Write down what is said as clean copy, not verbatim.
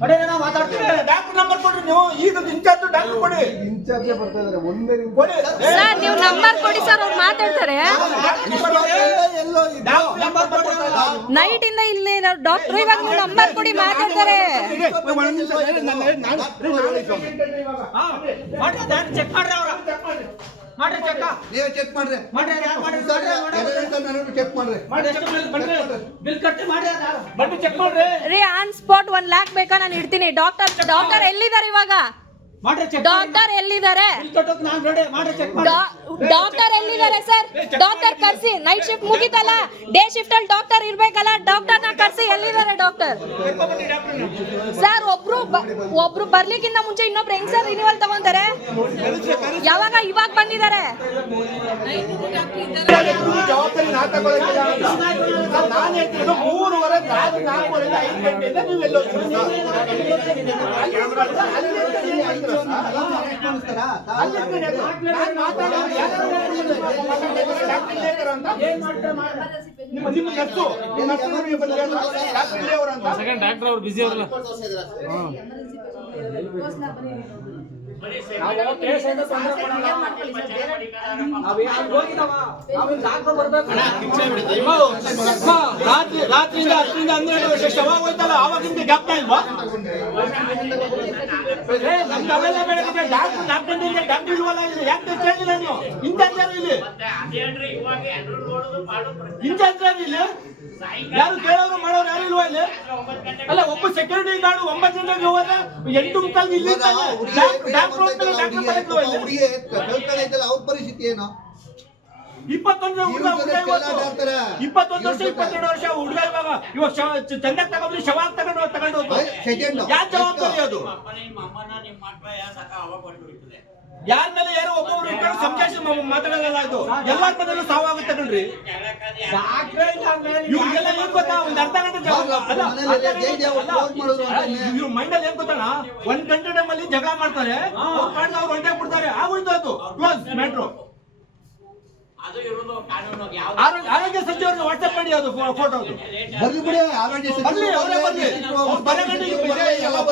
Doctor number ಕೊಡ್ರಿ ನೀವು. ಈಗ ಇನ್ಚಾರ್ಜ್ ಡಾಕ್ಟರ್ ಕೊಡಿ. ಇನ್ಚಾರ್ಜ್ ಬರ್ತಾ ಇದಾರೆ. ಒಂದೇ ಕೊಡಿ ಸರ್, ನೀವು ನಂಬರ್ ಕೊಡಿ ಸರ್, ಅವ್ರು ಮಾತಾಡ್ತಾರೆ. ನೈಟ್ ಇಂದ ಇಲ್ಲಿ ಡಾಕ್ಟರ್ ಇವಾಗ ನೀವು ನಂಬರ್ ಕೊಡಿ, ಮಾತಾಡ್ತಾರೆ. ಚೆಕ್ ಮಾಡ್ರಿ ಅವ್ರ ಮಾಡ್ರಿ ಚೆಕ್. ನೀವೇ ಚೆಕ್ ಮಾಡ್ರಿ. ಚೆಕ್ ಮಾಡ್ರಿ. ಬಿಲ್ ಕಟ್ಟಿ ಮಾಡ್ರಿ. ಬನ್ನಿ ಚೆಕ್ ಮಾಡ್ರಿ. ರೀ ಆನ್ ಸ್ಪಾಟ್ 1 lakh ಬೇಕಾ? ನಾನು ಇಡ್ತೀನಿ. ಡಾಕ್ಟರ್ ಎಲ್ಲಿದ್ದಾರೆ ಇವಾಗ? ಡಾಕ್ಟರ್ ಎಲ್ಲಿದ್ದಾರೆ? ಡಾಕ್ಟರ್ ಎಲ್ಲಿದ್ದಾರೆ ಸರ್? ಡಾಕ್ಟರ್ ಕರ್ಸಿ. ನೈಟ್ ಶಿಫ್ಟ್ ಮುಗಿತಲ್ಲ, ಡೇ ಶಿಫ್ಟ್ ಅಲ್ಲಿ ಡಾಕ್ಟರ್ ಇರ್ಬೇಕಲ್ಲ. ಡಾಕ್ಟರ್ ನ ಕರ್ಸಿ. ಎಲ್ಲಿದ್ದಾರೆ ಡಾಕ್ಟರ್? ಸರ್, ಒಬ್ರು ಬರ್ಲಿಕ್ಕಿಂತ ಮುಂಚೆ ಇನ್ನೊಬ್ರು ಹೆಂಗ್ ಸರ್ ರಿನ್ಯೂವಲ್ ತಗೊಂತಾರೆ? ಇವಾಗ ಬಂದಿದ್ದಾರೆ. ಜವಾಬ್ದಾರಿ ನಾ ತಗೊಳ್ಳಿಲ್ಲ. ನಾನು ಹೇಳ್ತಿರೋದು 3:30 ರಾತ್ರಿ 4:30 5 ಗಂಟೆಯಿಂದ ನೀವು ಎಲ್ಲೋ ಡಾಕ್ಟರ್ ಅವ್ರು ಬಿಸಿ ಅವ್ರಲ್ಲ. ರಾತ್ರಿಯಿಂದ 10ರಿಂದ 12 ವರ್ಷ ಶವ ಹೋಯ್ತಲ್ಲ, ಆವಾಗಿಂದ ಜ್ಞಾಪಕ ಇಲ್ವಾ? ನಮ್ಗೆ ಅವೆಲ್ಲ ಬೆಳಗ್ಗೆ ಡಾಕ್ಟರ್ 4 ಗಂಟೆಯಿಂದ ಡಾಕ್ಟರ್ ಇಲ್ವಲ್ಲ. ಇಲ್ಲಿ ಯಾಕೆ ಕೇಳಿಲ್ಲ ನೀವು? ಇನ್ಚಾರ್ಜ್ ಯಾರು ಇಲ್ಲಿ? ಇನ್ಚಾರ್ಜ್ ಯಾರು ಇಲ್ಲಿ? ಯಾರು ಕೇಳೋರು ಮಾಡೋರು ಯಾರು ಇಲ್ವಾ ಇಲ್ಲಿ? ಅಲ್ಲ, ಒಬ್ಬ ಸೆಕ್ಯೂರಿಟಿ ಗಾರ್ಡ್ 9 ಗಂಟೆಗೆ ಹೋದ್ರೆ 8:30 ಇಲ್ಲಿ ಡಾಕ್ಟರ್ ಅವ್ರ ಪರಿಸ್ಥಿತಿ ಏನು? 21 ವರ್ಷ 22 ವರ್ಷ ಹುಡುಗ ಇವಾಗ ಚಂದ ತಗೊಂಡ್ರಿ, ಶವ ತಗೊಂಡು ಯಾರ ಜವಾಬ್ದಾರಿ ಅದು? ಯಾರ ಮೇಲೆ ಯಾರೋ ಒಬ್ಬೊಬ್ರು ಇಟ್ಕೊಂಡು ಸಂಜಾಯಿಸಿ ಮಾತಾಡೋದಲ್ಲ. ಇದು ಎಲ್ಲಾರ ಮನೇಲೂ ಸಾವಾಗುತ್ತೆ ಕಣ್ರಿ. ಇವ್ರಿಗೆಲ್ಲ ಏನ್ ಗೊತ್ತಾ? ಒಂದ್ ಅರ್ಧ ಗಂಟೆ ಇವ್ರ ಮೈಂಡಲ್ಲಿ ಏನ್ ಗೊತ್ತಣ್ಣ, 1 ಗಂಟೆ ಟೈಮಲ್ಲಿ ಜಗಳ ಮಾಡ್ತಾರೆ, ಅವ್ರು ಹೊಂಟೆ ಬಿಡ್ತಾರೆ. ಆಗೋಯ್ತು, ಅದು ಕ್ಲೋಸ್ ಮ್ಯಾಟ್ರು. ಆರೋಗ್ಯ ಸಚಿವರಿಗೆ ವಾಟ್ಸ್ಆಪ್ ಮಾಡಿ ಅದು ಫೋಟೋ. ಬರ್ಲಿ ಬಿಡಿ, ಆರೋಗ್ಯ ಸಚಿವರು